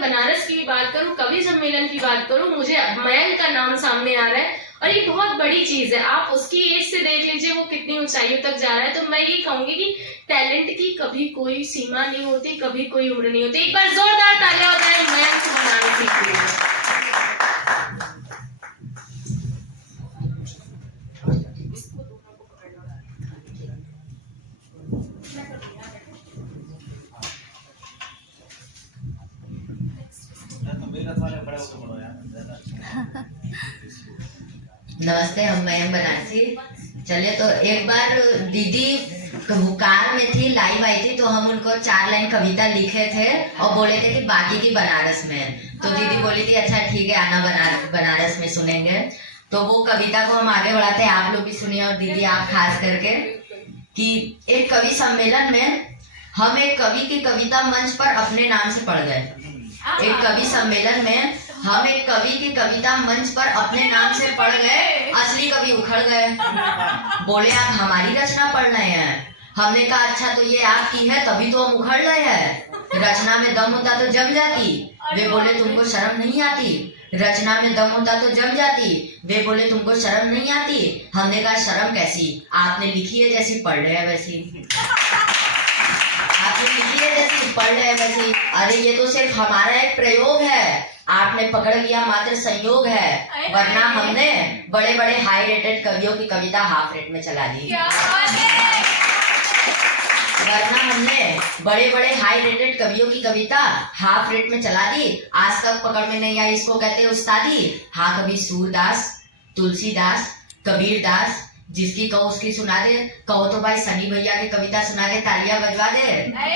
मैं बनारस की भी बात करूं, कवि सम्मेलन की बात करूं, मुझे मयंक का नाम सामने आ रहा है और ये बहुत बड़ी चीज है। आप उसकी एज से देख लीजिए वो कितनी ऊंचाइयों तक जा रहा है। तो मैं ये कहूंगी कि टैलेंट की कभी कोई सीमा नहीं होती, कभी कोई उम्र नहीं होती। एक बार जोरदार तालियां हो जाए मयंक बनारसी के लिए। नमस्ते, हम मयंक बनारसी। चलिए, तो एक बार दीदी कार में थी, लाइव आई थी, तो हम उनको 4 लाइन कविता लिखे थे और बोले थे कि बाकी की बनारस में। तो दीदी बोली थी अच्छा ठीक है, आना बनारस में सुनेंगे। तो वो कविता को हम आगे बढ़ाते हैं, आप लोग भी सुनिए और दीदी आप खास करके, कि एक कवि सम्मेलन में हम एक कवि की कविता मंच पर अपने नाम से पढ़ गए। एक कवि सम्मेलन में हम एक कवि की कविता मंच पर अपने नाम से पढ़ गए, असली कवि उखड़ गए। बोले आप हमारी रचना पढ़ रहे हैं। हमने कहा अच्छा तो ये आपकी है तभी तो हम उखड़ रहे हैं, रचना में दम होता तो जम जाती। वे बोले तुमको शर्म नहीं आती, रचना में दम होता तो जम जाती। वे बोले तुमको शर्म नहीं आती। हमने कहा शर्म कैसी, आपने लिखी है जैसी पढ़ रहे हैं वैसी, आपने लिखी है जैसी पढ़ रहे हैं वैसी। अरे ये तो सिर्फ हमारा एक प्रयोग है, आपने पकड़ लिया मात्र संयोग है, वरना हमने बड़े बड़े हाई रेटेड कवियों की कविता हाफ रेट में चला दी। वरना हमने बड़े बड़े हाई रेटेड कवियों की कविता हाफ रेट में चला दी। आज तक पकड़ में नहीं आई, इसको कहते हैं उस्तादी। हाँ, कभी सूरदास, तुलसीदास, कबीर दास, जिसकी कहो उसकी सुना दे। कहो तो भाई सनी भैया की कविता सुना दे, तालियां बजवा दे,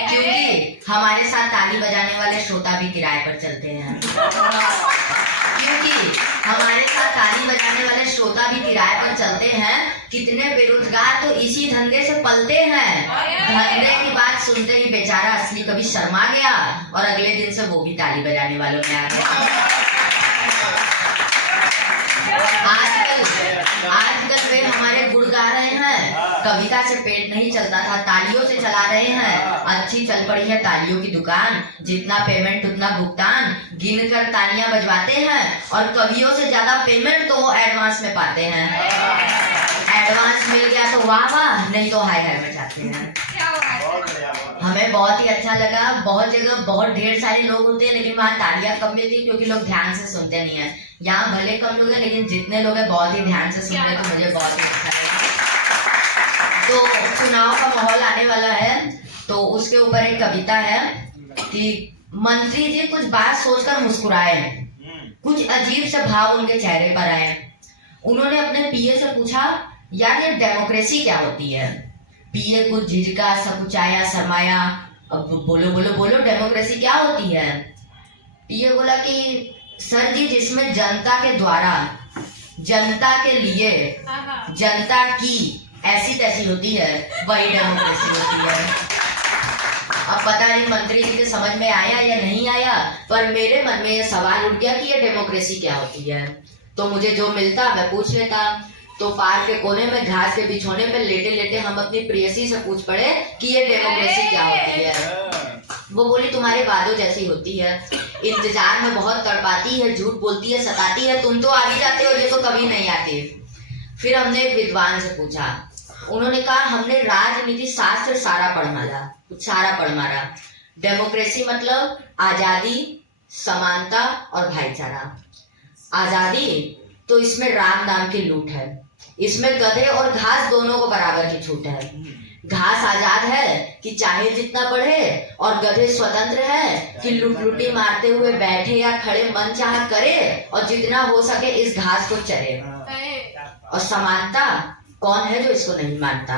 क्योंकि हमारे साथ ताली बजाने वाले श्रोता भी किराए पर चलते हैं। क्योंकि हमारे साथ ताली बजाने वाले श्रोता भी किराए पर चलते हैं। कितने बेरोजगार तो इसी धंधे से पलते हैं। धंधे की बात सुनते ही बेचारा असली कभी शर्मा गया और अगले दिन से वो भी ताली बजाने वालों में आ गया। आजकल वे हमारे गुण गा रहे हैं, कविता से पेट नहीं चलता था, तालियों से चला रहे हैं। अच्छी चल पड़ी है तालियों की दुकान, जितना पेमेंट उतना भुगतान, गिन कर तालियां बजवाते हैं और कवियों से ज्यादा पेमेंट तो वो एडवांस में पाते हैं। एडवांस मिल गया तो वाह वाह, नहीं तो हाय हाय में जाते हैं। हमें बहुत ही अच्छा लगा। बहुत जगह बहुत ढेर सारे लोग होते हैं, लेकिन वहाँ तालियां कम मिलती क्योंकि लोग ध्यान से सुनते नहीं है। यहाँ भले कम लोग हैं, लेकिन जितने लोग हैं बहुत ही ध्यान से सुन रहे, तो मुझे बहुत ही अच्छा लगा। तो चुनाव का माहौल आने वाला है, तो उसके ऊपर एक कविता है कि मंत्री जी कुछ बात सोचकर मुस्कुराए, कुछ अजीब से भाव उनके चेहरे पर आए। उन्होंने अपने पीए से पूछा यार ये डेमोक्रेसी क्या होती है। पीए कुछ झिझका, सकुचाया, शर्माया। अब बोलो बोलो बोलो, डेमोक्रेसी क्या होती है। पीए बोला कि सर जी, जिसमें जनता के द्वारा, जनता के लिए, जनता की ऐसी तैसी होती है, वही डेमोक्रेसी होती है। अब पता नहीं मंत्री जी के समझ में आया या नहीं आया, पर मेरे मन में ये सवाल उठ गया कि ये डेमोक्रेसी क्या होती है। तो मुझे जो मिलता मैं पूछ लेता। तो पार्क के कोने में घास के बिछोने पे लेटे लेटे हम अपनी प्रेयसी से पूछ पड़े कि ये डेमोक्रेसी क्या होती है। वो बोली तुम्हारे वादों जैसी होती है, इंतजार में बहुत तड़पाती है, झूठ बोलती है, सताती है। तुम तो आ भी जाते हो, ये तो कभी नहीं आती। फिर हमने एक विद्वान से पूछा, उन्होंने कहा हमने राजनीति शास्त्र सारा पढ़ मारा। डेमोक्रेसी मतलब आजादी, समानता और भाईचारा। आजादी तो इसमें राम नाम की लूट है, इसमें गधे और घास दोनों को बराबर की छूट है। घास आजाद है कि चाहे जितना बढ़े, और गधे स्वतंत्र है कि लुटी मारते हुए बैठे या खड़े मन चाह करे और जितना हो सके इस घास को चरे। और समानता कौन है जो इसको नहीं मानता।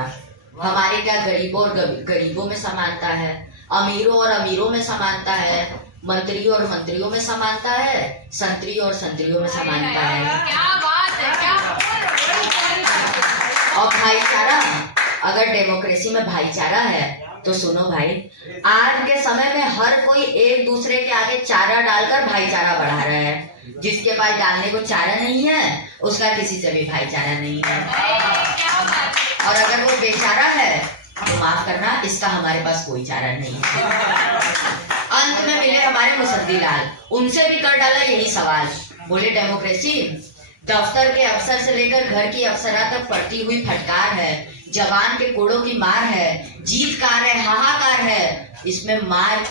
हमारे क्या गरीबों और गरीबों में समानता है, अमीरों और अमीरों में समानता है, मंत्रियों और मंत्रियों में समानता है, संतरी और संतरियों में समानता है। क्या बात है, क्या। और भाईचारा, अगर डेमोक्रेसी में भाईचारा है तो सुनो भाई, आज के समय में हर कोई एक दूसरे के आगे चारा डालकर भाईचारा बढ़ा रहा है। जिसके पास डालने को चारा नहीं है उसका किसी से भी भाईचारा नहीं है। और अगर वो बेचारा है तो माफ करना, इसका हमारे पास कोई चारा नहीं है। अंत में मिले हमारे मुसद्दी लाल, उनसे भी कर डाला यही सवाल। बोले डेमोक्रेसी दफ्तर के अफसर से लेकर घर की अफसरा तक पड़ती हुई फटकार है, जवान के कोड़ों की मार है, जीतकार है, हाहाकार है। इसमें मार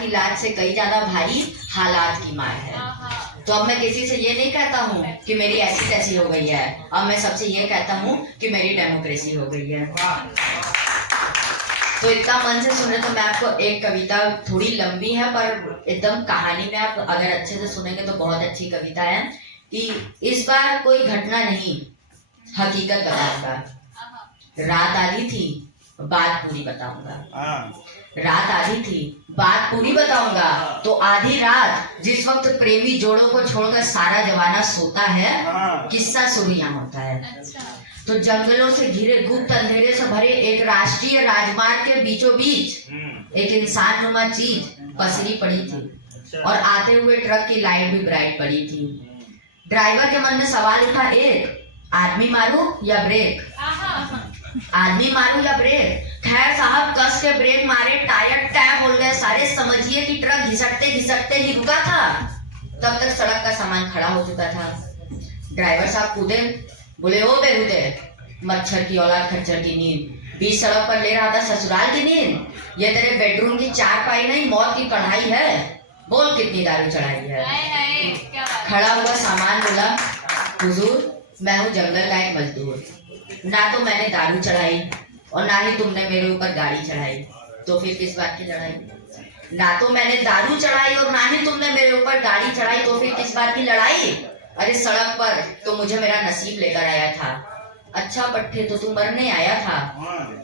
की लात से कई ज्यादा भारी हालात की मार है। तो अब मैं किसी से ये नहीं कहता हूँ कि मेरी ऐसी तैसी हो गई है, अब मैं सबसे ये कहता हूँ कि मेरी डेमोक्रेसी हो गई है। तो इतना मन से सुने तो मैं आपको एक कविता, थोड़ी लंबी है पर एकदम कहानी में आप अगर अच्छे से सुनेंगे तो बहुत अच्छी कविता है, कि इस बार कोई घटना नहीं, हकीकत बताऊंगा। रात आधी थी, बात पूरी बताऊंगा। रात आधी थी, बात पूरी बताऊंगा। तो आधी रात जिस वक्त प्रेमी जोड़ों को छोड़कर सारा जमाना सोता है, किस्सा शुरू यहाँ होता है। तो जंगलों से घिरे गुप्त अंधेरे से भरे एक राष्ट्रीय राजमार्ग के बीचों बीच एक इंसान नुमा चीज पसरी पड़ी थी और आते हुए ट्रक की लाइट भी ब्राइट पड़ी थी। ड्राइवर के मन में सवाल उठा एक, आदमी मारूं या ब्रेक, आदमी मारूं या ब्रेक। खैर साहब कस के ब्रेक मारे, टायर टैप हो गए सारे। समझिए कि ट्रक घिसकते घिसकते ही रुका था। तब तक सड़क का सामान खड़ा हो चुका था। ड्राइवर साहब कूदे, बोले ओ बेहुदे, मच्छर की औलाद खच्चर की नींद, बीच सड़क पर ले रहा था ससुराल की नींद। ये तेरे बेडरूम की चारपाई नहीं, मौत की कढ़ाई है। बोल कितनी दारू चढ़ाई है। खड़ा हुआ सामान बोला, हुजूर मैं हूँ जंगल का एक मजदूर, ना तो मैंने दारू चढ़ाई और ना ही तुमने मेरे ऊपर गाड़ी चढ़ाई, तो फिर किस बात की लड़ाई। ना तो मैंने दारू चढ़ाई और ना ही तुमने मेरे ऊपर गाड़ी चढ़ाई, तो फिर किस बात की लड़ाई। अरे सड़क पर तो मुझे मेरा नसीब लेकर आया था, अच्छा पट्टे तो तू मरने आया था।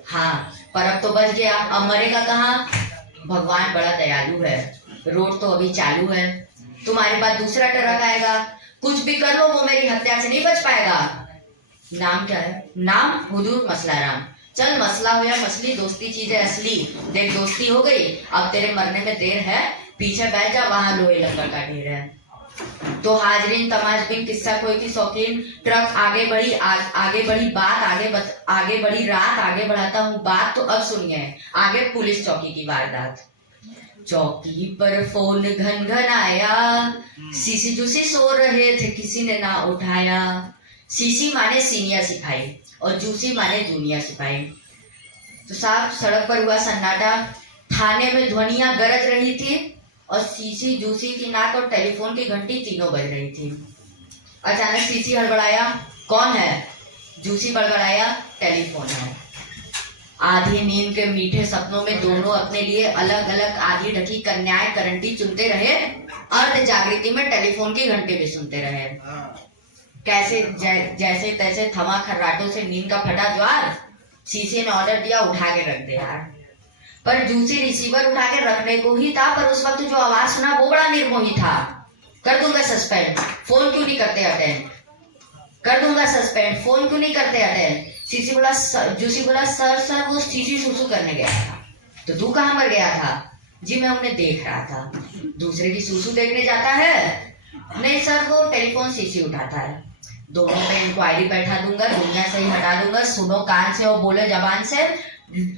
हाँ पर अब तो बच गया, अब मरेगा कहाँ। भगवान बड़ा दयालु है, रोड तो अभी चालू है, तुम्हारे पास दूसरा ट्रक आएगा, कुछ भी कर लो वो मेरी हत्या से नहीं बच पाएगा। नाम क्या है। नाम हुजूर मसलाराम। चल मसला हो या मछली, दोस्ती चीज है असली। देख दोस्ती हो गई, अब तेरे मरने में देर है, पीछे बैठ जा वहां लोहे लंगर का ढेर है। तो हाजरीन तमाशबीन किस्सा कोई की शौकीन, ट्रक आगे बढ़ी आगे बढ़ी बात आगे बढ़ी रात, आगे बढ़ाता हूँ बात। तो अब सुनिए आगे पुलिस चौकी की वारदात। चौकी पर फोन घन घन आया, सीसी जूसी सो रहे थे किसी ने ना उठाया। सीसी माने सीनियर सिपाही और जूसी माने जूनियर सिपाही। तो साहब सड़क पर हुआ सन्नाटा, थाने में ध्वनियां गरज रही थी और सीसी जूसी की नाक और टेलीफोन की घंटी तीनों बज रही थी। अचानक सीसी हड़बड़ाया, कौन है। जूसी बड़बड़ाया, टेलीफोन है। आधी नींद के मीठे सपनों में दोनों अपने लिए अलग अलग आधी ढकी कन्याएं करंटी चुनते रहे, अर्ध जागृति में टेलीफोन की घंटी भी सुनते रहे। कैसे जैसे तैसे थमा खर्राटों से नींद का फटा ज्वार, सीसी ने ऑर्डर दिया उठा के रख दे यार। पर जूसी रिसीवर उठा के रखने को ही था, पर उस वक्त जो आवाज सुना वो बड़ा निर्मोही था। कर दूंगा सस्पेंड, फोन क्यों नहीं करते अटेंड, कर दूंगा सस्पेंड, फोन क्यों नहीं करते अटेंड। जूसी बोला सर वो सीसी सुसु करने गया था। तो तू कहाँ मर गया था। जी मैं उन्हें देख रहा था। दूसरे की सुसु देखने जाता है। नहीं सर वो टेलीफोन सीसी उठाता है। दोनों पे इंक्वायरी बैठा दूंगा, दुनिया से ही हटा दूंगा। सुनो कान से और बोले जबान से।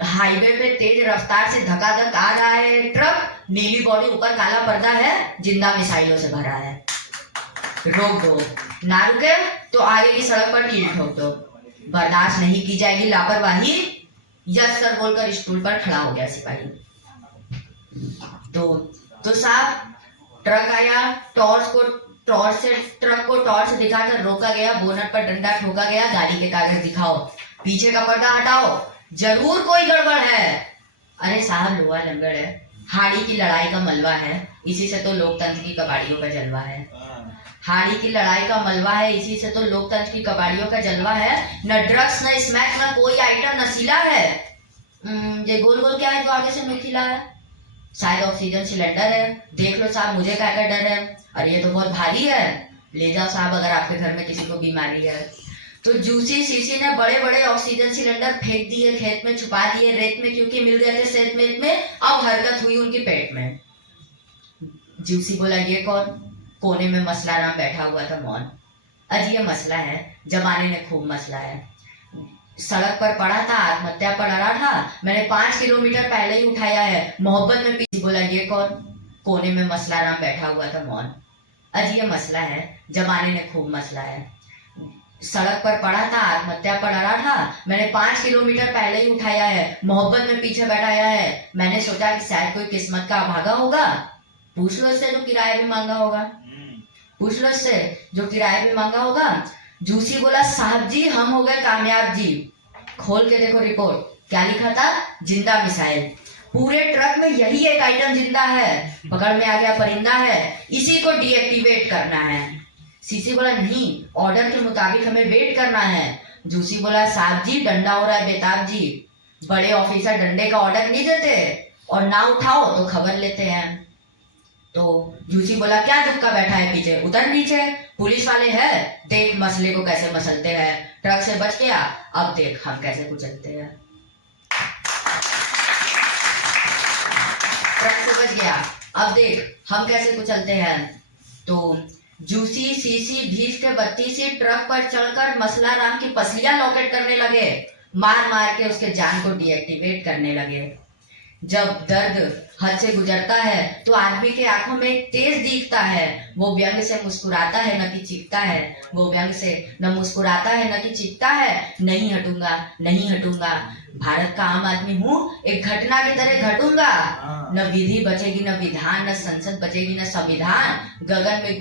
हाईवे पे तेज रफ्तार से धकाधक आ रहा है ट्रक, नीली बॉडी ऊपर काला पर्दा है, जिंदा मिसाइलों से भरा है। रोक दो, ना रुके तो आगे की सड़क पर कील ठोक दो, बर्दाश्त नहीं की जाएगी लापरवाही। यस सर बोलकर स्टूल पर खड़ा हो गया सिपाही। तो साहब ट्रक आया, ट्रक को टॉर्च दिखाकर रोका गया, बोनट पर डंडा ठोका गया, गाड़ी के कागज दिखाओ, पीछे का पर्दा हटाओ, जरूर कोई गड़बड़ है। अरे साहब लोहा लंगड़ है, हाड़ी की लड़ाई का मलबा है, इसी से तो लोकतंत्र की कबाड़ियों का जलवा है। हाड़ी की लड़ाई का मलबा है, इसी से तो लोकतंत्र की कबाड़ियों का जलवा है। न ड्रग्स न स्मैक न कोई आइटम नशीला है। ये गोल गोल क्या है जो आगे से मिथिला है, शायद ऑक्सीजन सिलेंडर है। देख लो साहब मुझे क्या क्या डर है, अरे ये तो बहुत भारी है, ले जाओ साहब अगर आपके घर में किसी को बीमारी है। तो जूसी सीसी ने बड़े बड़े ऑक्सीजन सिलेंडर फेंक दिए, खेत में छुपा दिए रेत में, क्योंकि मिल गए थे सेहत में। अब हरकत हुई उनकी पेट में। जूसी बोला ये कौन। कोने में मसलाराम बैठा हुआ था मौन। अजी ये मसला है, जमाने ने खूब मसला है। सड़क पर पड़ा था, आत्महत्या पर डरा था, मैंने 5 किलोमीटर पहले ही उठाया है, मोहब्बत में पीछे। बोला ये कौन? कोने में मसला राम बैठा हुआ था मौन। अजी ये मसला है, जमाने ने खूब मसला है। सड़क पर पड़ा था, आत्महत्या पर डरा था, मैंने 5 किलोमीटर पहले ही उठाया है, मोहब्बत में पीछे बैठाया है। मैंने सोचा कि शायद कोई किस्मत का अभागा होगा, पूछ लो इससे जो किराया भी मांगा होगा, पूछ लो इससे जो किराया भी मांगा होगा। जूसी बोला साहब जी हम हो गए कामयाब जी। खोल के देखो रिपोर्ट, क्या लिखा था? जिंदा मिसाइल। पूरे ट्रक में यही एक आइटम जिंदा है, पकड़ में आ गया परिंदा है, इसी को डीएक्टिवेट करना है। सीसी बोला नहीं, ऑर्डर के मुताबिक हमें वेट करना है। जूसी बोला साहब जी डंडा हो रहा है बेताब जी, बड़े ऑफिसर डंडे का ऑर्डर नहीं देते और ना उठाओ तो खबर लेते हैं। तो जूसी बोला क्या दुक्का बैठा है पीछे, उतर नीचे, पुलिस वाले हैं, देख मसले को कैसे मसलते हैं। ट्रक से बच गया, अब देख हम कैसे कुचलते हैं। ट्रक से बच गया, अब देख हम कैसे कुचलते हैं। तो जूसी सीसी भीष के 32 ट्रक पर चढ़कर मसला राम की पसलियां लॉकेट करने लगे, मार मार के उसके जान को डीएक्टिवेट करने लगे। जब दर्द हद से गुजरता है तो आदमी के आंखों में तेज दिखता है, वो व्यंग से मुस्कुराता है न कि चीखता है, वो व्यंग से न मुस्कुराता है न कि चीखता है। नहीं हटूंगा, नहीं हटूंगा, भारत का आम आदमी हूँ, एक घटना की तरह घटूंगा। न विधि बचेगी न विधान, न संसद बचेगी न संविधान। गगन में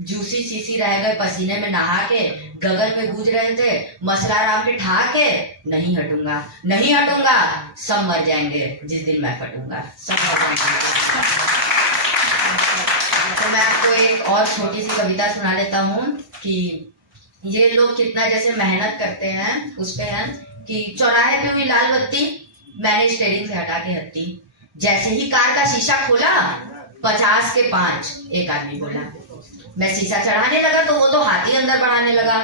जूसी सीसी रह गए पसीने में नहा के, गगन में गूंज रहे थे मसला राम के ठहाके। नहीं हटूंगा, नहीं हटूंगा, सब मर जाएंगे जिस दिन मैं फटूंगा, सब मर जाएंगे। तो मैं आपको एक और छोटी सी कविता सुना लेता हूँ कि ये लोग कितना जैसे मेहनत करते हैं उस पे है कि चौराहे पे हुई लाल बत्ती, मैंने स्टीयरिंग से हटा के हत्ती, जैसे ही कार का शीशा खोला 50 के 5, एक आदमी बोला। मैं शीशा चढ़ाने लगा तो वो तो हाथी अंदर बढ़ाने लगा।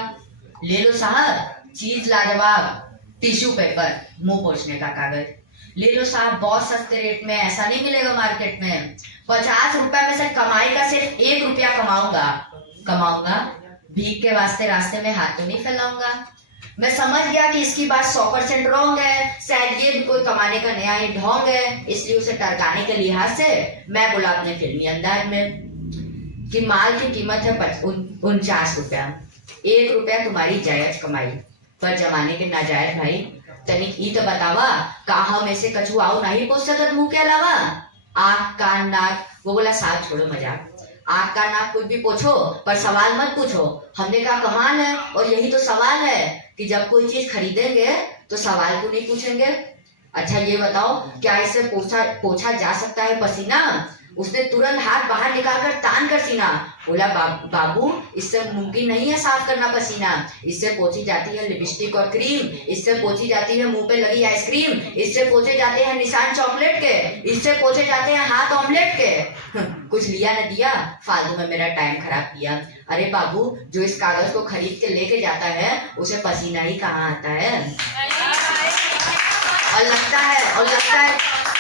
ले लो साहब चीज लाजवाब, टिश्यू पेपर, मुंह पोंछने का कागज। ले लो साहब बहुत सस्ते रेट में, ऐसा नहीं मिलेगा मार्केट में। 50 रुपए में से कमाई का सिर्फ 1 रुपया कमाऊंगा। भीख के वास्ते रास्ते में हाथ तो नहीं फैलाऊंगा। मैं समझ गया कि इसकी बात 100% रॉन्ग है, शायद ये भी कोई कमाने का नया ही ढोंग है, इसलिए उसे टरकाने के लिहाज से मैं बोला अपने फिल्मी अंदाज में कि माल की कीमत है 49 रुपया, 1 रुपया तुम्हारी जायज कमाई, पर जमाने के नाजायज भाई तनिक ई तो बतावा, का हम ऐसे कछुआओ नहीं पूछ सकत मुंह के अलावा। आँख कान नाक, वो बोला साथ छोड़ो मजाक, आँख का नाक कुछ भी पूछो पर सवाल मत पूछो। हमने कहा कमाल है, और यही तो सवाल है कि जब कोई चीज खरीदेंगे तो सवाल क्यों नहीं पूछेंगे। अच्छा ये बताओ क्या इससे पोछा जा सकता है पसीना? उसने तुरंत हाथ बाहर निकालकर तान कर सीना, बोला बाबू इससे मुमकिन नहीं है साफ करना पसीना। इससे पोछी जाती है लिपस्टिक और क्रीम, इससे पोछी जाती है मुंह पे लगी आइसक्रीम, इससे पोछे जाते हैं निशान चॉकलेट के, इससे पोछे जाते हैं हाथ ऑमलेट के। कुछ लिया न दिया, फालतू में मेरा टाइम खराब किया। अरे बाबू जो इस कागज को खरीद के लेके जाता है उसे पसीना ही कहाँ आता है।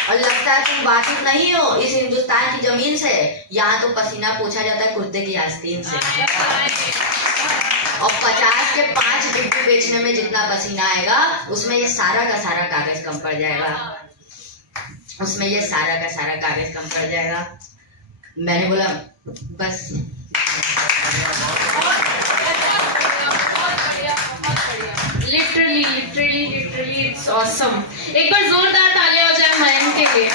और लगता है तुम वाकिफ नहीं हो इस हिंदुस्तान की जमीन से, यहाँ तो पसीना पोछा जाता है कुर्ते की आस्तीन से। और 50 के 5 डिब्बे बेचने में जितना पसीना आएगा उसमें ये सारा का सारा कागज कम पड़ जाएगा, उसमें ये सारा का सारा कागज कम पड़ जाएगा। मैंने बोला बस। Literally it's awesome. एक बार जोरदार तालियां हो जाए मयंक के लिए।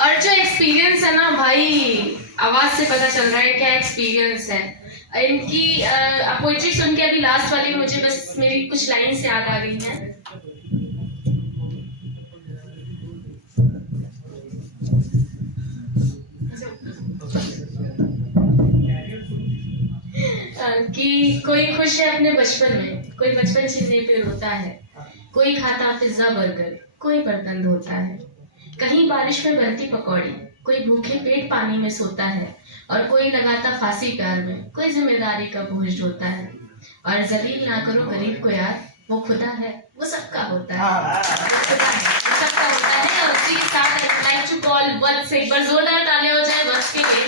और जो एक्सपीरियंस है ना भाई, आवाज से पता चल रहा है क्या एक्सपीरियंस है इनकी। पोइट्री सुन के अभी लास्ट वाली मुझे बस मेरी कुछ लाइन्स याद आ गई हैं। कि कोई खुश है अपने बचपन में, कोई बचपन छीनने पे रोता है, कोई खाता पिज्जा बर्गर, कोई बर्तन धोता है, कहीं बारिश में बनती पकौड़ी, कोई भूखे पेट पानी में सोता है, और कोई लगाता फांसी प्यार में, कोई जिम्मेदारी का बोझ ढोता है। और जलील ना करो गरीब को यार, वो खुदा है, वो सबका होता है, वो खुदा है, वो सबका होता है। और उसी के साथ एक बार जोरदार तालियां हो जाए वंश के लिए।